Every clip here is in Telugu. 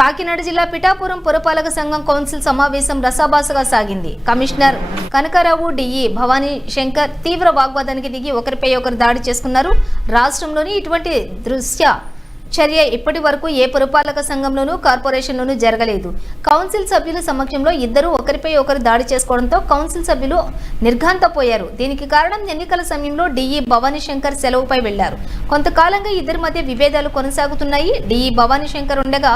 కాకినాడ జిల్లా పిఠాపురం పురపాలక సంఘం కౌన్సిల్ సమావేశం రసాభాసగా సాగింది. కమిషనర్ కనకారావు డిఈ భవానీ శంకర్ తీవ్ర వాగ్వాదానికి దిగి ఒకరిపై ఒకరు దాడి చేసుకున్నారు. రాష్ట్రంలోని ఇటువంటి దృశ్య చర్య ఇప్పటి వరకు ఏ పురపాలక సంఘంలోనూ కార్పొరేషన్లోనూ జరగలేదు. కౌన్సిల్ సభ్యుల సమక్షంలో ఇద్దరు ఒకరిపై ఒకరు దాడి చేసుకోవడంతో కౌన్సిల్ సభ్యులు నిర్ఘాంతపోయారు. దీనికి కారణం ఎన్నికల సమయంలో డిఈ భవానీ శంకర్ సెలవుపై వెళ్ళారు. కొంతకాలంగా ఇద్దరి మధ్య విభేదాలు కొనసాగుతున్నాయి. డిఈ భవానీ శంకర్ ఉండగా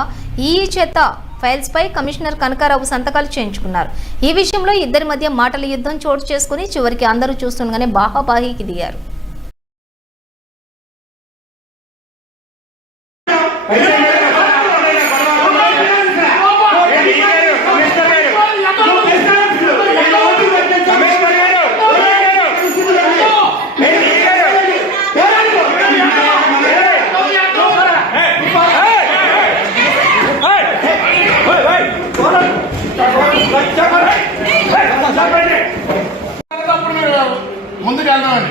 ఈ చేత ఫైల్స్ పై కమిషనర్ కనకారావు సంతకాలు చేయించుకున్నారు. ఈ విషయంలో ఇద్దరి మధ్య మాటల యుద్ధం చోటు చేసుకుని చివరికి అందరూ చూస్తుండగానే బాహాబాహీకి దిగారు. ముందుకు వెళ్దామని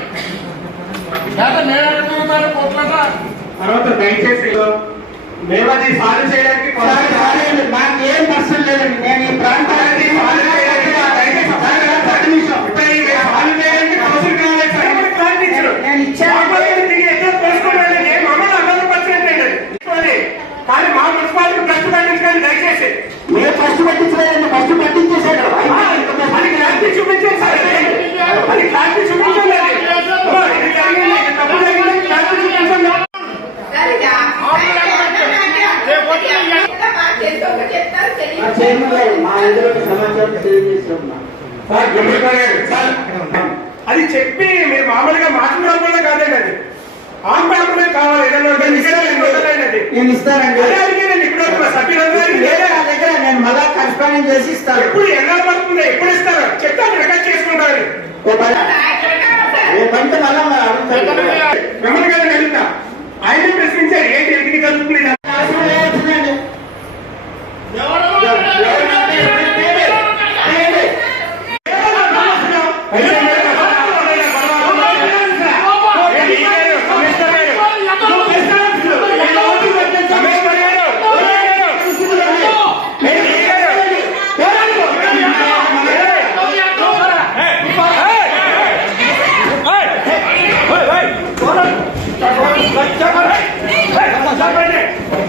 లేదా కోట్లట తర్వాత దయచేసి మేము అది సాల్వ్ చేయడానికి నాకు ఏం నష్టం లేదండి. నేను ఈ ప్రాంతానికి సాల్వ్ చేయడానికి నా దయచేసి ఒకసారి కదా, ఒక్క నిమిషం. ఇప్పుడు ఈ సాల్వ్ చేయడానికి కౌన్సిల్ కావాలి సార్. నేను ఇచ్చాను కానీ మా మున్సిపాలిటీ ట్రస్ట్ పెట్టించండి దయచేసి మీరు ఫస్ట్ పట్టించలేదండి ఫస్ట్ పట్టించేశాడు అది క్లారిటీ చూపించండి సార్ అది క్లారిటీ చూపించండి అది. ఓ, ఇది జరిగింది ఇది తప్పు జరిగింది క్లారిటీ చూపించండి మా చైర్మన్ గారు మా ఇందులో సమాచారం తెలియజేస్తున్నాం. సార్, ఎమ్మెల్యే గారు, సార్, అది చెప్పి మీరు మామూలుగా మాట్లాడకుండా కాదండి అది ఆన్ పేపర్లే కావాలి. నేను ఇస్తానండి దగ్గర మళ్ళా చేసి ఇస్తాను. ఎప్పుడు ఎన్నాళ్ళు పడుతుంది? ఎప్పుడు ఇస్తారు? చెప్తాను రికార్డ్ చేసుకుంటారు రేపంటే మళ్ళా అడుగుతాను. మిమ్మల్ని గారిని అడుగుతా. ఆయన ప్రశ్నించారు ఏంటి ఎందుకు కలుపుకునేది 頑張れ